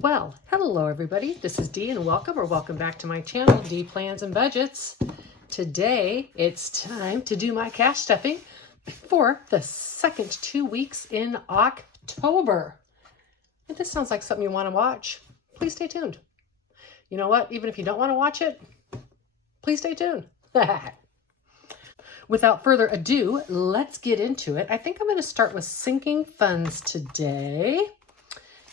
Well, hello everybody. This is Dee and welcome back to my channel, Dee Plans and Budgets. Today, it's time to do my cash stuffing for the second 2 weeks in October. If this sounds like something you want to watch, please stay tuned. You know what? Even if you don't want to watch it, please stay tuned. Without further ado, let's get into it. I think I'm going to start with sinking funds today.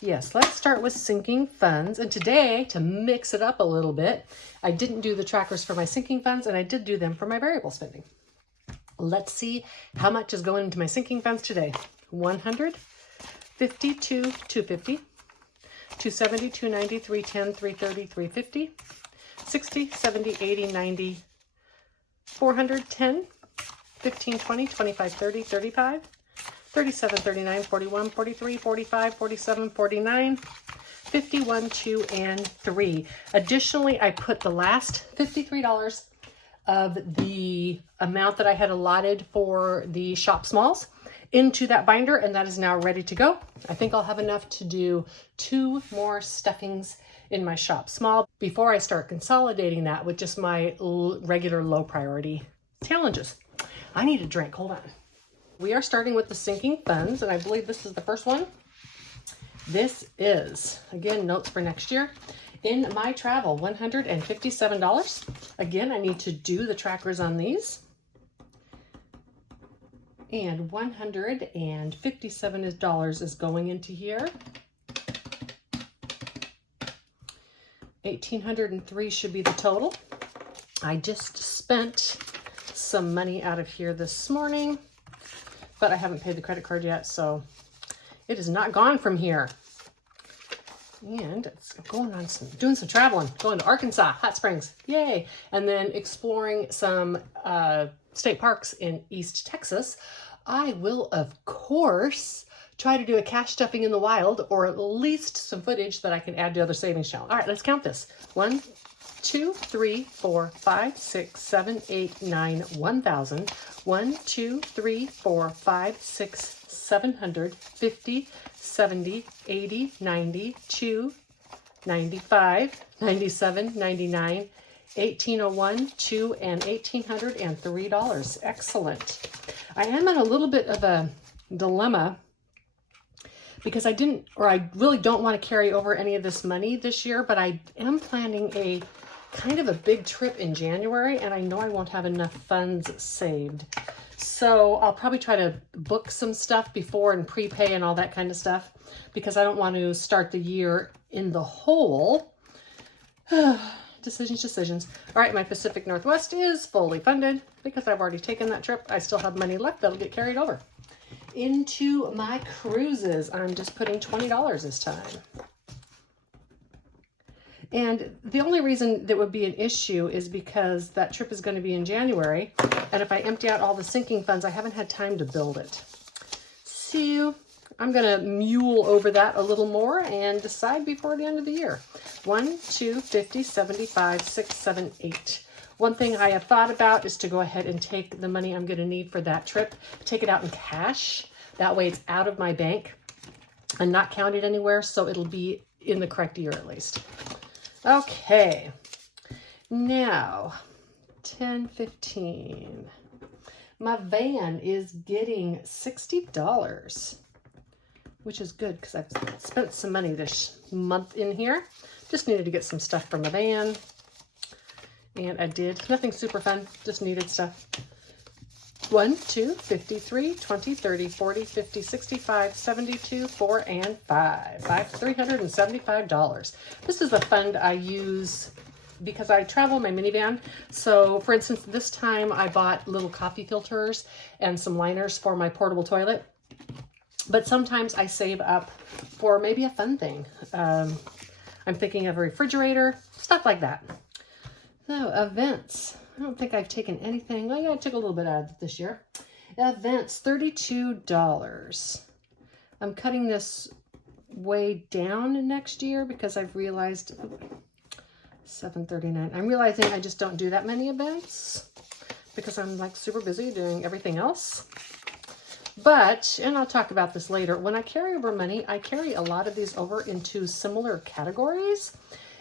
Yes, let's start with sinking funds. And today, to mix it up a little bit, I didn't do the trackers for my sinking funds, and I did do them for my variable spending. Let's see how much is going into my sinking funds today. 100, 52, 250, 270, 290, 310, 330, 350, 60, 70, 80, 90, 410, 15, 20, 25, 30, 35, 37, 39, 41, 43, 45, 47, 49, 51, 2, and 3. Additionally, I put the last $53 of the amount that I had allotted for the shop smalls into that binder, and that is now ready to go. I think I'll have enough to do 2 more stuffings in my shop small before I start consolidating that with just my regular low priority challenges. I need a drink. Hold on. We are starting with the sinking funds, and I believe this is the first one. This is, again, notes for next year. In my travel, $157. Again, I need to do the trackers on these. And $157 is going into here. $1,803 should be the total. I just spent some money out of here this morning, but I haven't paid the credit card yet, so it is not gone from here. And it's going on doing some traveling, going to Arkansas, Hot Springs, yay! And then exploring some state parks in East Texas. I will, of course, try to do a cash stuffing in the wild, or at least some footage that I can add to other savings channel. All right, let's count this. 1, 2, 3, 4, 5, 6, 7, 8, 9, 1,000. 1, 2, 3, 4, 5, 6, 750, 70, 80, 90, 2, 95, 97, 99, 1801, 2, and $1,803. Excellent. I am in a little bit of a dilemma because I really don't want to carry over any of this money this year, but I am planning a kind of a big trip in January, and I know I won't have enough funds saved. So I'll probably try to book some stuff before and prepay and all that kind of stuff, because I don't want to start the year in the hole. Decisions. All right, my Pacific Northwest is fully funded because I've already taken that trip. I still have money left that'll get carried over. Into my cruises, I'm just putting $20 this time. And the only reason that would be an issue is because that trip is going to be in January. And if I empty out all the sinking funds, I haven't had time to build it. So I'm going to mule over that a little more and decide before the end of the year. 1, 2, 50, 75, 6, 7, 8. One thing I have thought about is to go ahead and take the money I'm going to need for that trip, take it out in cash. That way it's out of my bank and not counted anywhere, so it'll be in the correct year at least. Okay, now 10:15. My van is getting $60, which is good because I've spent some money this month in here. Just needed to get some stuff from the van, and I did. Nothing super fun, just needed stuff. 1, 2, 53, 20, 30, 40, 50, 65, 72, 4, and 5. $375. This is a fund I use because I travel in my minivan. So for instance, this time I bought little coffee filters and some liners for my portable toilet. But sometimes I save up for maybe a fun thing. I'm thinking of a refrigerator, stuff like that. So events. I don't think I've taken anything. Oh yeah, I took a little bit out of this year. Events, $32. I'm cutting this way down next year because I've realized $739. I'm realizing I just don't do that many events because I'm like super busy doing everything else. But, and I'll talk about this later, when I carry over money, I carry a lot of these over into similar categories.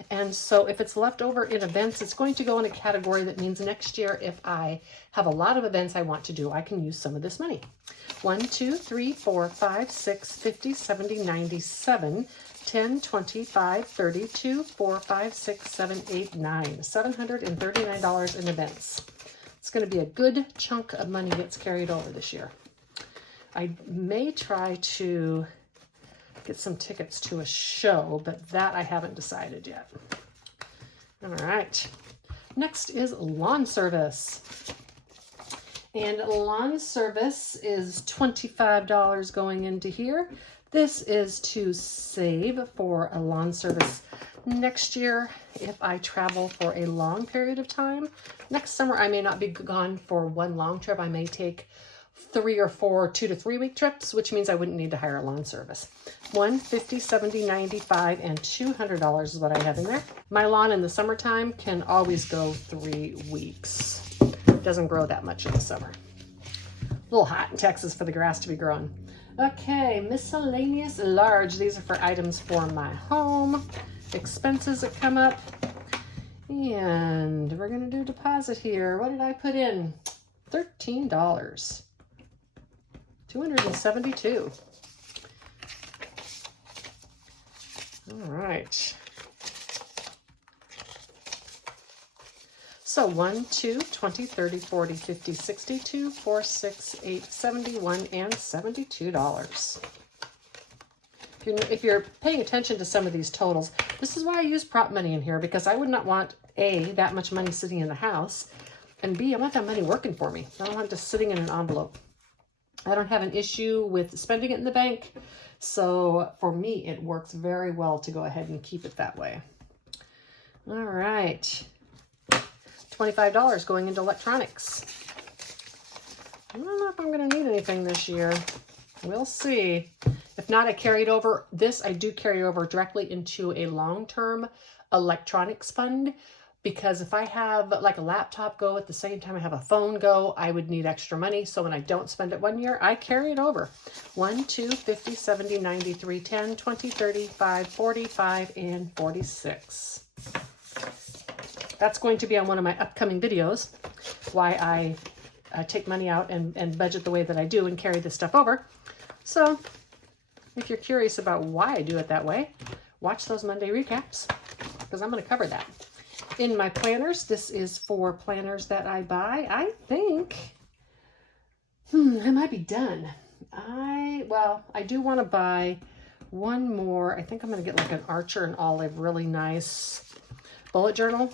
And so if it's left over in events, it's going to go in a category that means next year, if I have a lot of events I want to do, I can use some of this money. 1, 2, 3, 4, 5, 6, 50, 70, 97, 10, 25, 32, 4, 5, 6, 7, 8, 9, $739 in events. It's going to be a good chunk of money gets carried over this year. I may try to get some tickets to a show, but that I haven't decided yet. All right. Next is lawn service. And lawn service is $25 going into here. This is to save for a lawn service next year if I travel for a long period of time. Next summer, I may not be gone for one long trip. I may take 3 or 4 2 to 3 week trips, which means I wouldn't need to hire a lawn service. 1, 50, 70, 95, and $200 is what I have in there. My lawn in the summertime can always go 3 weeks. It doesn't grow that much in the summer. A little hot in Texas for the grass to be growing. Okay, miscellaneous large. These are for items for my home. Expenses that come up. And we're going to do deposit here. What did I put in? $13. 272. All right. So 1, 2, 20, 30, 40, 50, 62, 4, 6, 8, 71, and $72. If you're paying attention to some of these totals, this is why I use prop money in here, because I would not want A, that much money sitting in the house, and B, I want that money working for me. I don't want it just sitting in an envelope. I don't have an issue with spending it in the bank. So for me, it works very well to go ahead and keep it that way. All right. $25 going into electronics. I don't know if I'm going to need anything this year. We'll see. If not, I carried over this. I do carry over directly into a long-term electronics fund, because if I have like a laptop go at the same time I have a phone go, I would need extra money. So when I don't spend it one year, I carry it over. 1, 2, 50, 70, 93, 10, 20, 35, 45, and 46. That's going to be on one of my upcoming videos, why I take money out and budget the way that I do and carry this stuff over. So if you're curious about why I do it that way, watch those Monday recaps, because I'm going to cover that. In my planners, this is for planners that I buy. I think, I might be done. I do want to buy one more. I think I'm going to get like an Archer and Olive really nice bullet journal,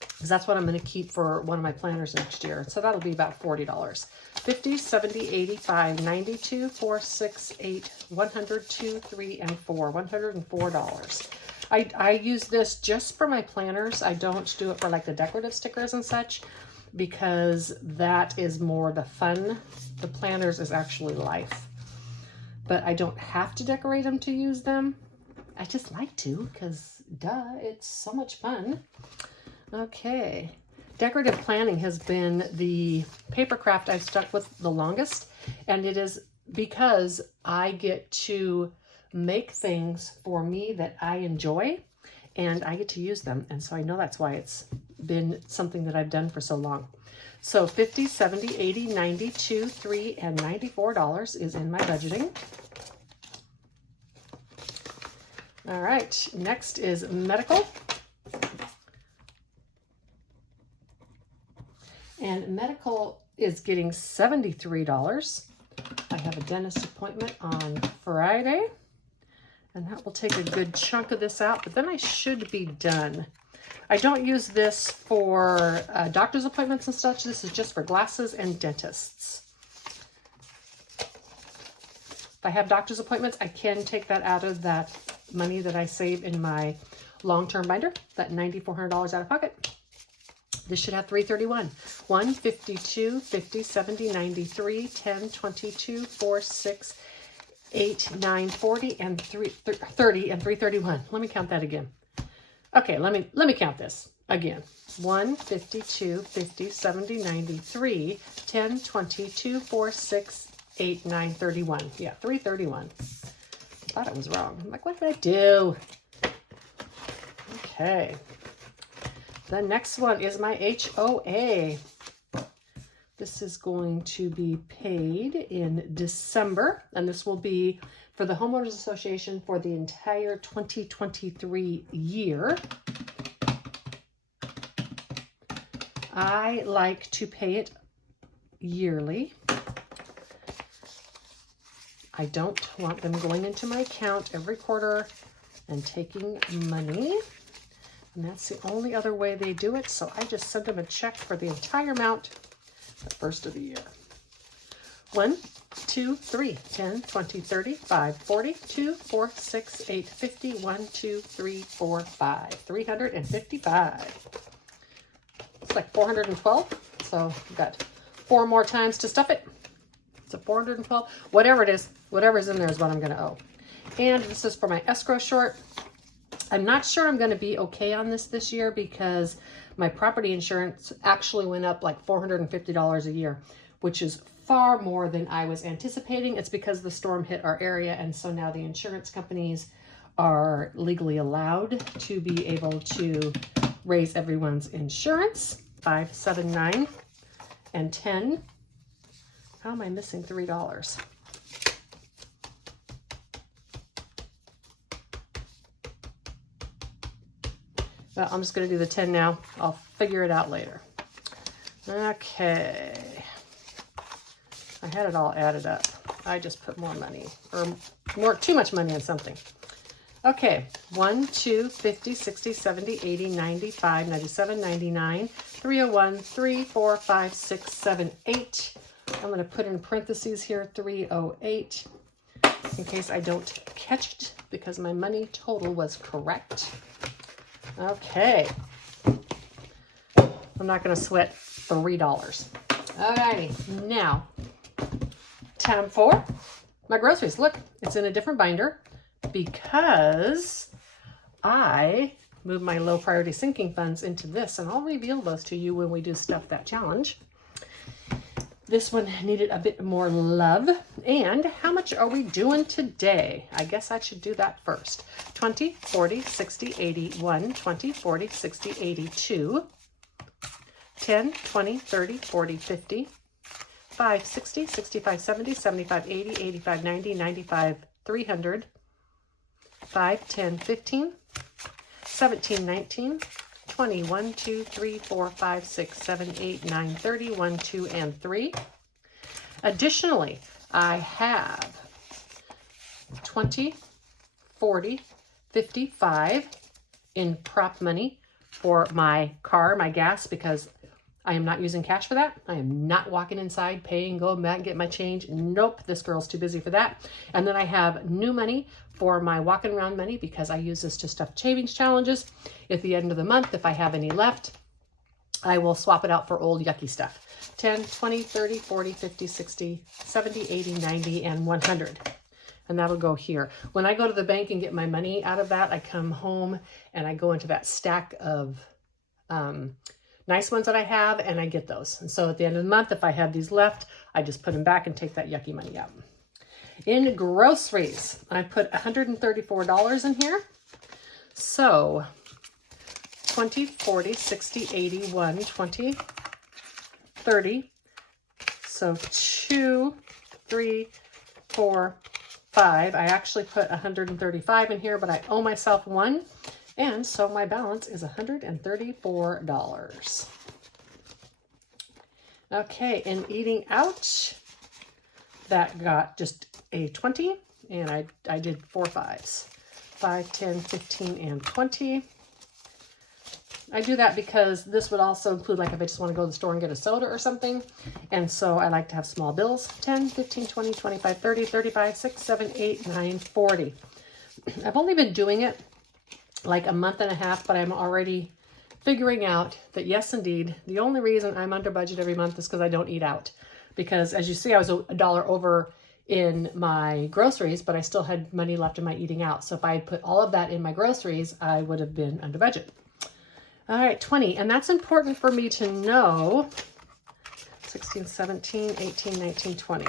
because that's what I'm going to keep for one of my planners next year. So that'll be about $40. 50, 70, 85, 92, 4, 6, 8, 100, 2, 3, and 4. $104. I use this just for my planners. I don't do it for like the decorative stickers and such, because that is more the fun. The planners is actually life. But I don't have to decorate them to use them. I just like to, because duh, it's so much fun. Okay. Decorative planning has been the paper craft I've stuck with the longest, and it is because I get to make things for me that I enjoy, and I get to use them. And so I know that's why it's been something that I've done for so long. So 50, 70, 80, 92, 3, and $94 is in my budgeting. All right, next is medical. And medical is getting $73. I have a dentist appointment on Friday, and that will take a good chunk of this out, but then I should be done. I don't use this for doctor's appointments and such. This is just for glasses and dentists. If I have doctor's appointments, I can take that out of that money that I save in my long-term binder, that $9,400 out of pocket. This should have $331. 1, 52, 50, 70, 93, 10, 22, 4, 6, 8, 9, 40, and 30, and $331. Let me count that again. Okay, let me count this again. 1, 52, 50, 70, 93, 10, 22, 4, 6, 8, 9, 31. Yeah, 331. I thought it was wrong. I'm like, what did I do? Okay. The next one is my HOA. This is going to be paid in December, and this will be for the Homeowners Association for the entire 2023 year. I like to pay it yearly. I don't want them going into my account every quarter and taking money. And that's the only other way they do it. So I just send them a check for the entire amount the first of the year. 1, 2, 3, 10, 20, 30, 5, 40, 2, 4, 6, 8, 50, 1, 2, 3, 4, 5. 355. It's like 412. So we've got 4 more times to stuff it. So 412, whatever it is, whatever's in there is what I'm going to owe. And this is for my escrow short. I'm not sure I'm going to be okay on this year because my property insurance actually went up like $450 a year, which is far more than I was anticipating. It's because the storm hit our area, and so now the insurance companies are legally allowed to be able to raise everyone's insurance. 5, 7, 9, and 10. How am I missing $3? Well, I'm just going to do the 10 now. I'll figure it out later. Okay. I had it all added up. I just put more money, or too much money on something. Okay. 1, 2, 50, 60, 70, 80, 95, 97, 99, 301, 3, 4, 5, 6, 7, 8. I'm going to put in parentheses here 308 in case I don't catch it because my money total was correct. Okay. I'm not going to sweat $3. Alrighty. Now, time for my groceries. Look, it's in a different binder because I moved my low priority sinking funds into this, and I'll reveal those to you when we do Stuff That Challenge. This one needed a bit more love. And how much are we doing today? I guess I should do that first. 20, 40, 60, 80, 1, 20, 40, 60, 82, 10, 20, 30, 40, 50, 5, 60, 65, 70, 75, 80, 85, 90, 95, 300, 5, 10, 15, 17, 19, 20, 1, 2, 3, 4, 5, 6, 7, 8, 9, 30, 1, 2, and 3. Additionally, I have 20, 40, 55 in prop money for my car, my gas, because I am not using cash for that. I am not walking inside, paying, go back and get my change. Nope, this girl's too busy for that. And then I have new money for my walking around money because I use this to stuff savings challenges. At the end of the month, if I have any left, I will swap it out for old yucky stuff. 10, 20, 30, 40, 50, 60, 70, 80, 90, and 100. And that'll go here. When I go to the bank and get my money out of that, I come home and I go into that stack of nice ones that I have, and I get those. And so at the end of the month, if I have these left, I just put them back and take that yucky money out. In groceries, I put $134 in here. So 20, 40, 60, 80, 1, 20, 30. So 2, 3, 4, 5. I actually put 135 in here, but I owe myself 1. And so my balance is $134. Okay, and eating out, that got just a 20, and I did 4 5s. 5, 10, 15, and 20. I do that because this would also include, like, if I just want to go to the store and get a soda or something. And so I like to have small bills. 10, 15, 20, 25, 30, 35, 6, 7, 8, 9, 40. I've only been doing it like a month and a half, but I'm already figuring out that, yes, indeed, the only reason I'm under budget every month is because I don't eat out. Because as you see, I was $1 over in my groceries, but I still had money left in my eating out. So if I had put all of that in my groceries, I would have been under budget. All right, 20. And that's important for me to know 16, 17, 18, 19, 20.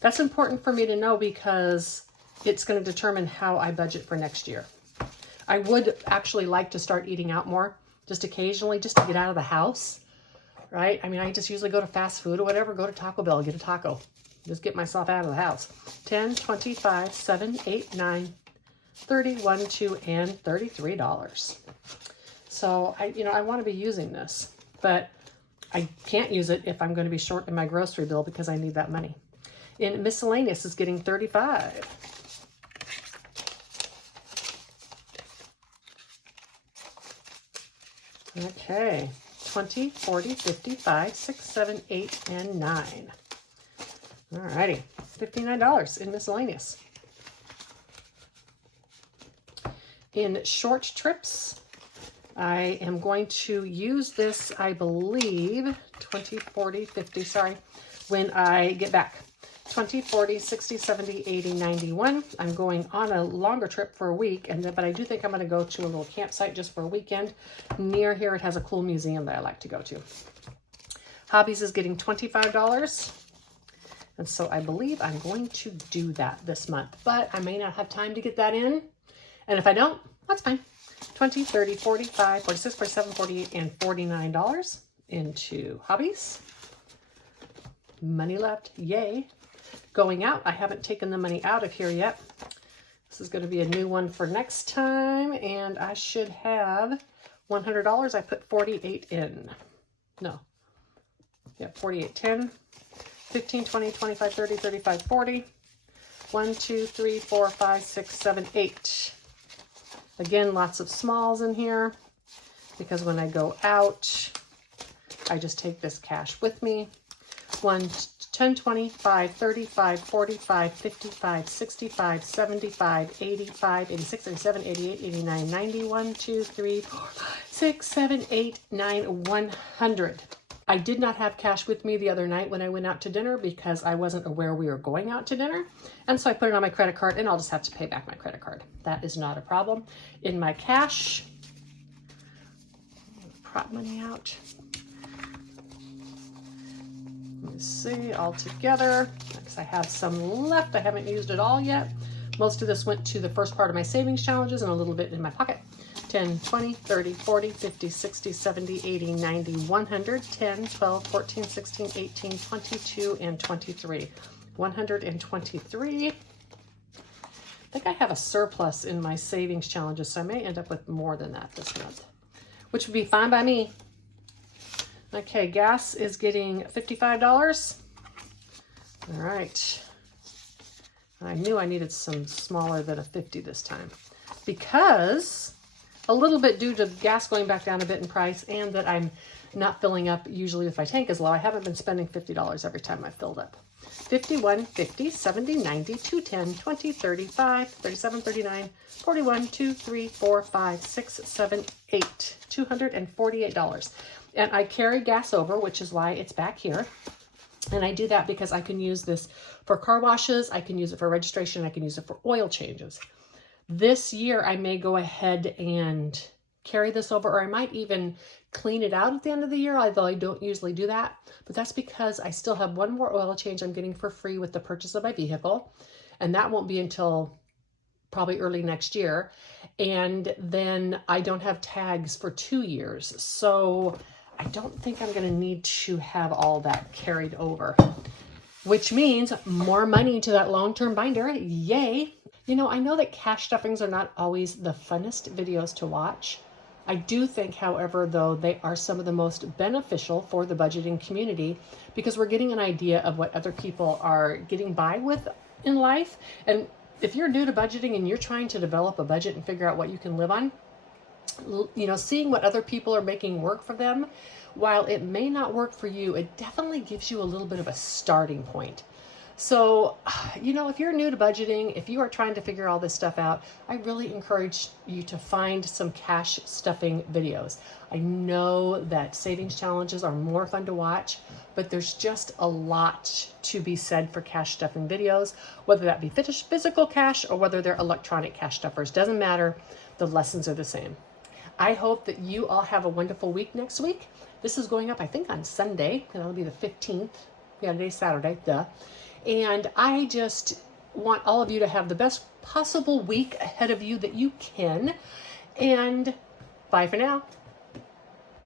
That's important for me to know because it's going to determine how I budget for next year. I would actually like to start eating out more, just occasionally, just to get out of the house, right? I mean, I just usually go to fast food or whatever, go to Taco Bell, get a taco, just get myself out of the house. 10, 25, 7, 8, 9, 31, 2, and $33. So I want to be using this, but I can't use it if I'm going to be short in my grocery bill because I need that money. In miscellaneous is getting 35. Okay, 20, 40, 55, 6, 7, 8, and 9. All righty, $59 in miscellaneous. In short trips, I am going to use this, I believe, 20, 40, 50, sorry, when I get back. 20, 40, 60, 70, 80, 91. I'm going on a longer trip for a week, but I do think I'm going to go to a little campsite just for a weekend. Near here, it has a cool museum that I like to go to. Hobbies is getting $25. And so I believe I'm going to do that this month, but I may not have time to get that in. And if I don't, that's fine. 20, 30, 45, 46, 47, 48, and $49 into hobbies. Money left, yay. Going out, I haven't taken the money out of here yet. This is going to be a new one for next time, and I should have $100. I put 48 in. No. Yeah, 48, 10, 15, 20, 25, 30, 35, 40. 1, 2, 3, 4, 5, 6, 7, 8. Again, lots of smalls in here because when I go out, I just take this cash with me. 1, 10, 25, 35, 45, 55, 65, 75, 85, 86, 87, 88, 89, 90, 1, 2, 3, 4, 5, 6, 7, 8, 9, 100. I did not have cash with me the other night when I went out to dinner because I wasn't aware we were going out to dinner. And so I put it on my credit card and I'll just have to pay back my credit card. That is not a problem. In my cash, prop money out. Let me see, all together, because I have some left. I haven't used it all yet. Most of this went to the first part of my savings challenges and a little bit in my pocket. 10, 20, 30, 40, 50, 60, 70, 80, 90, 100, 10, 12, 14, 16, 18, 22, and 23. 123. I think I have a surplus in my savings challenges, so I may end up with more than that this month, which would be fine by me. Okay, gas is getting $55. All right. I knew I needed some smaller than a 50 this time because a little bit due to gas going back down a bit in price and that I'm not filling up usually if my tank is low. I haven't been spending $50 every time I've filled up. 51, 50, 70, 90, 210, 20, 35, 37, 39, 41, 2, 3, 4, 5, 6, 7, 8, $248. And I carry gas over, which is why it's back here. And I do that because I can use this for car washes, I can use it for registration, I can use it for oil changes. This year, I may go ahead and carry this over, or I might even clean it out at the end of the year, although I don't usually do that. But that's because I still have one more oil change I'm getting for free with the purchase of my vehicle. And that won't be until probably early next year. And then I don't have tags for 2 years. So I don't think I'm going to need to have all that carried over, which means more money to that long-term binder. Yay. You know, I know that cash stuffings are not always the funnest videos to watch. I do think, however, though, they are some of the most beneficial for the budgeting community because we're getting an idea of what other people are getting by with in life. And if you're new to budgeting and you're trying to develop a budget and figure out what you can live on, you know, seeing what other people are making work for them, while it may not work for you, it definitely gives you a little bit of a starting point. So, you know, if you're new to budgeting, if you are trying to figure all this stuff out, I really encourage you to find some cash stuffing videos. I know that savings challenges are more fun to watch, but there's just a lot to be said for cash stuffing videos, whether that be physical cash or whether they're electronic cash stuffers. Doesn't matter. The lessons are the same. I hope that you all have a wonderful week next week, This is going up, I think, on Sunday. That'll be the 15th. Yeah, today's Saturday, duh. And I just want all of you to have the best possible week ahead of you that you can. And bye for now.